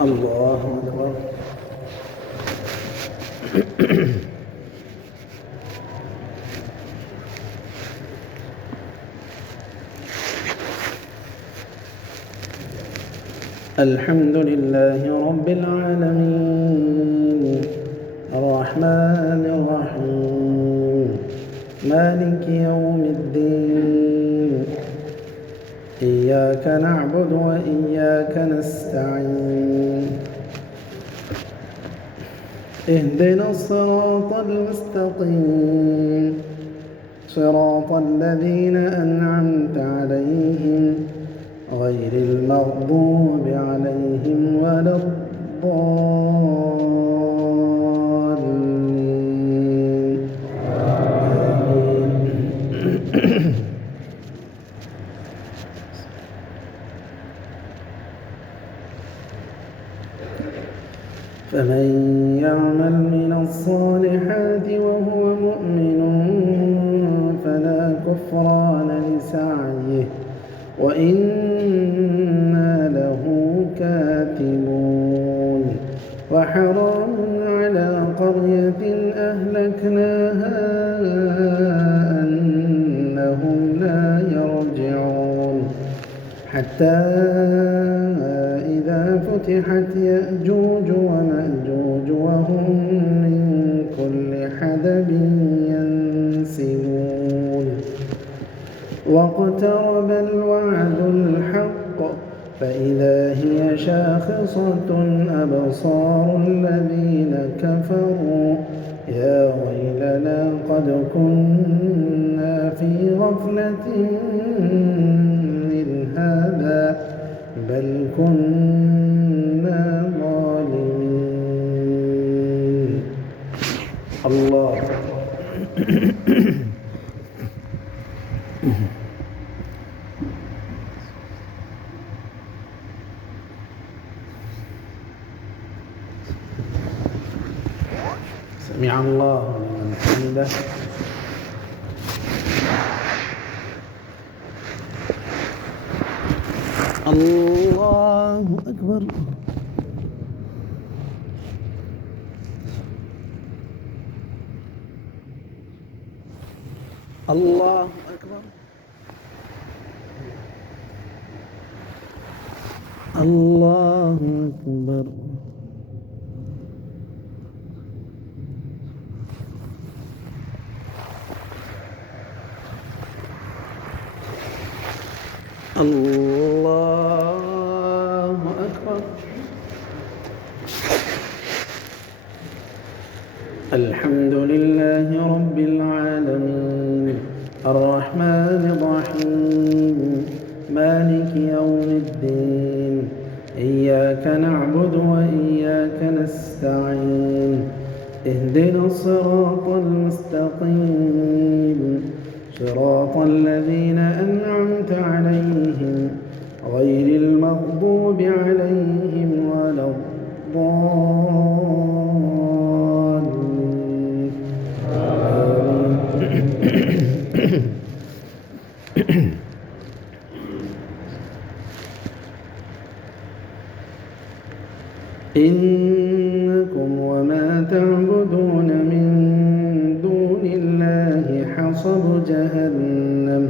الله أكبر. الحمد لله رب العالمين الرحمن الرحيم مالك يوم الدين إياك نعبد وإياك نستعين اهدنا الصراط المستقيم صراط الذين أنعمت عليهم غير المغضوب عليهم ولا الضالين آمين. فمن يعمل من الصالحات وهو مؤمن فلا كفران لسعيه وإنا له كاتبون وحرام على قرية أهلكناها أنهم لا يرجعون حتى إذا فتحت يأجوج ومأجوج وهم من كل حدب ينسلون واقترب الوعد الحق فإذا هي شاخصة أبصار الذين كفروا يا ويلنا قد كنا في غفلة من هذا بل كنا ظالمين. الله سمع الله لمن حمده. الله أكبر. الله أكبر. الله أكبر. الله أكبر. الحمد لله رب العالمين الرحمن الرحيم مالك يوم الدين إياك نعبد وإياك نستعين اهدنا الصراط المستقيم صراط الذين أنعمت عليهم غير المغضوب عليهم ولا الضالين آمين. إنكم وما تعبدون من دون الله حصب جهنم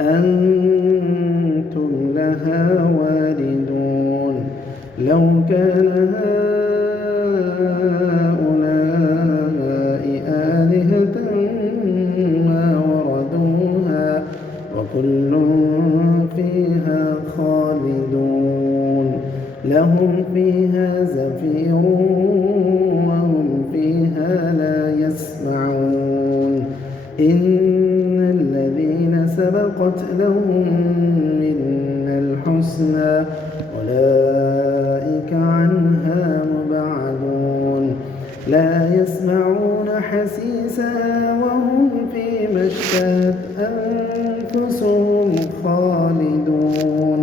أنتم لها واردون لو كان هؤلاء آلهة ما وردوها وكل فيها خالدون لهم فيها زفير وهم فيها لا يسمعون إن الذين سبقت لهم منا الحسنى أولئك عنها مبعدون لا يسمعون حسيسها وهم فيما اشتهت أنفسهم خالدون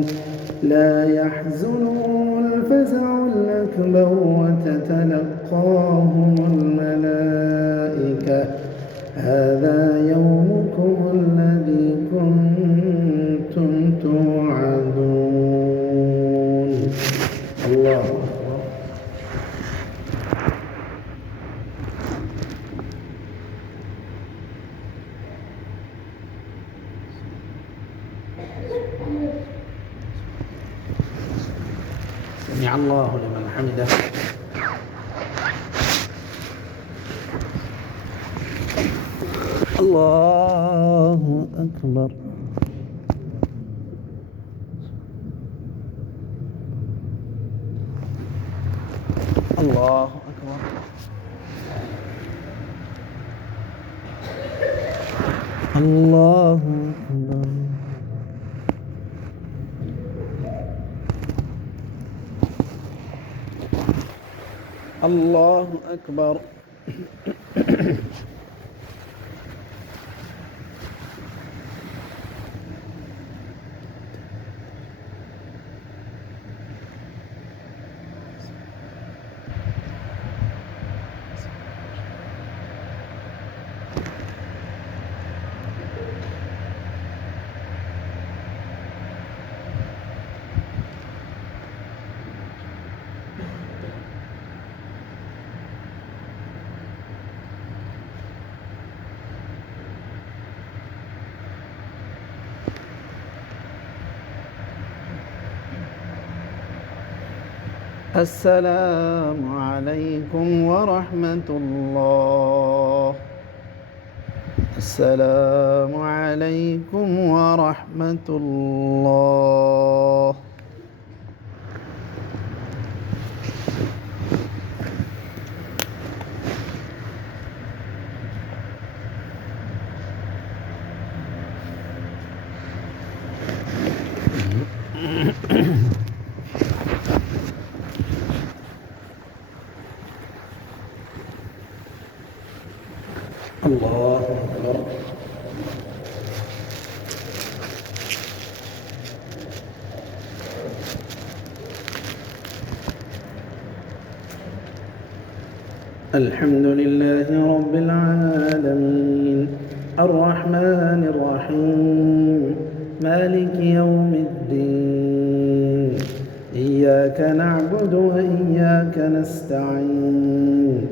لا يحزنهم الفزع الأكبر وتتلقاهم الملائكة هذا يومكم الذي سمع الله لمن حمده. الله أكبر. الله أكبر. الله أكبر. الله أكبر. السلام عليكم ورحمة الله. السلام عليكم ورحمة الله. الله أكبر. الحمد لله رب العالمين الرحمن الرحيم مالك يوم الدين إياك نعبد وإياك نستعين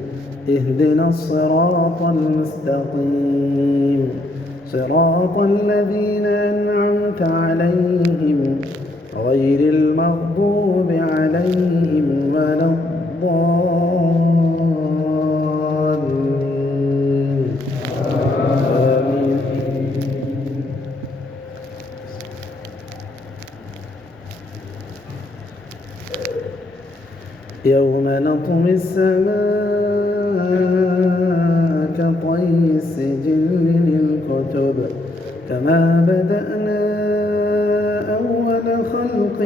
اهدنا الصراط المستقيم صراط الذين أنعمت عليهم غير المغضوب عليهم ولا الضالين آمين. يوم نطوي السماء كطي السجل للكتب كما بدأنا أول خلق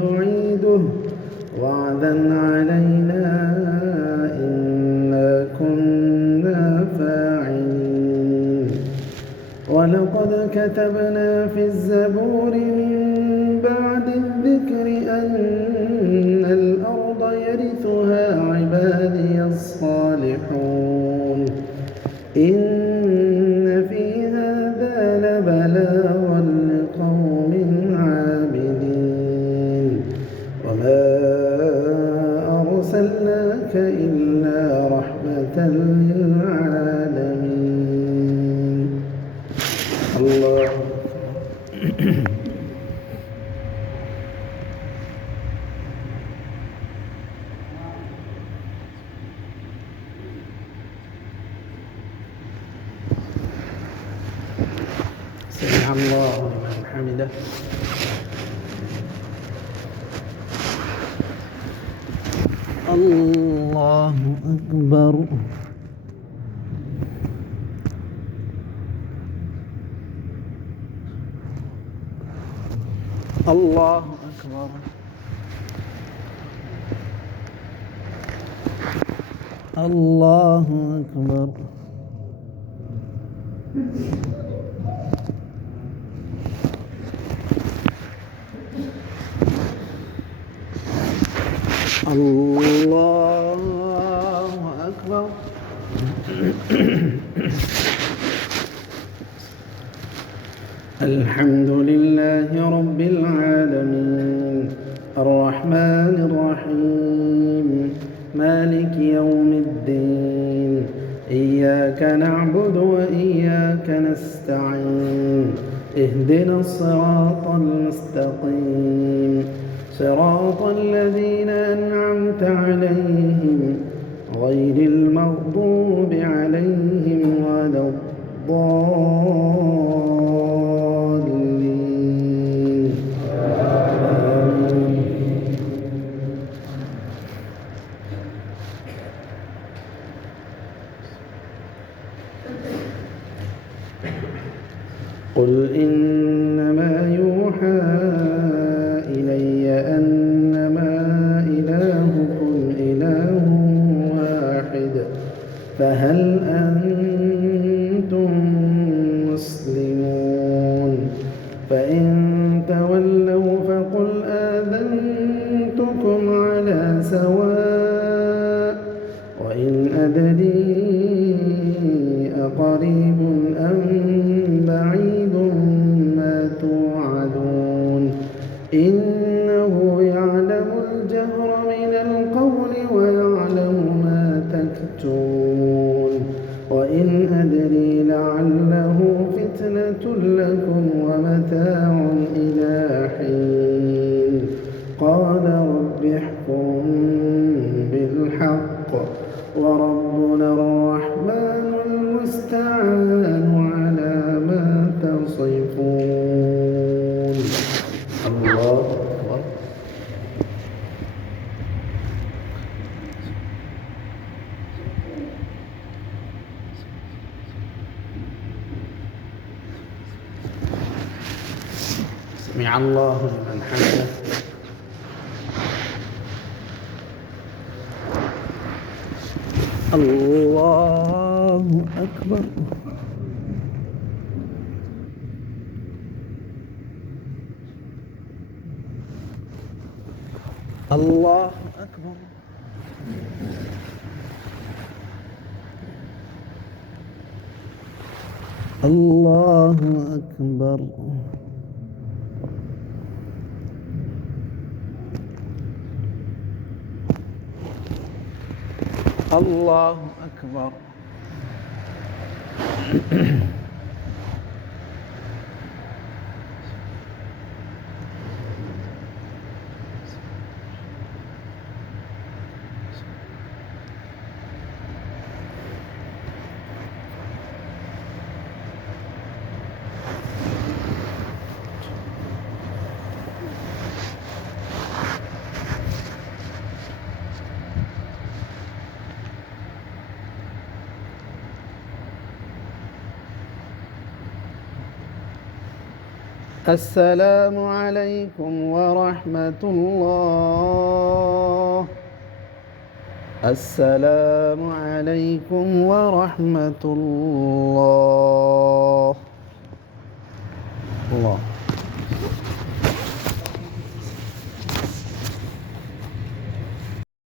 نعيده وعدا علينا إنا كنا فاعلين. ولقد كتبنا في الزبور من بعد الذكر أن الأرض يرثها عبادي الصالحون إن في هذا لبلاغا لقوم عابدين. وما أرسلناك إلا رحمة للعالمين. الله سمع الله لمن حمده. الله أكبر. الله أكبر. الله أكبر. الله أكبر. الحمد لله رب العالمين الرحمن الرحيم مالك يوم الدين إياك نعبد وإياك نستعين اهدنا الصراط المستقيم صراط الذين أنعمت عليهم غير المغضوب عليهم ولا الضالين. آمين. قل إنما يوحى إلي أنما إلهكم إله واحد فهل أنتم مسلمون فإن تولوا فقل آذنتكم على سواء وإن أدري أقريب أم بعيد ما توعدون إنه يعلم الجهر من القول ويعلم ما تكتمون وإن أدري لعله فتنة لكم ومتاع إلى حين قال رب احكم بالحق وربنا الرحمن المستعان على ما تصفون. الله أكبر. سمع الله لمن حمده. الله أكبر. الله أكبر. الله أكبر. الله أكبر. السلام عليكم ورحمة الله. السلام عليكم ورحمة الله. الله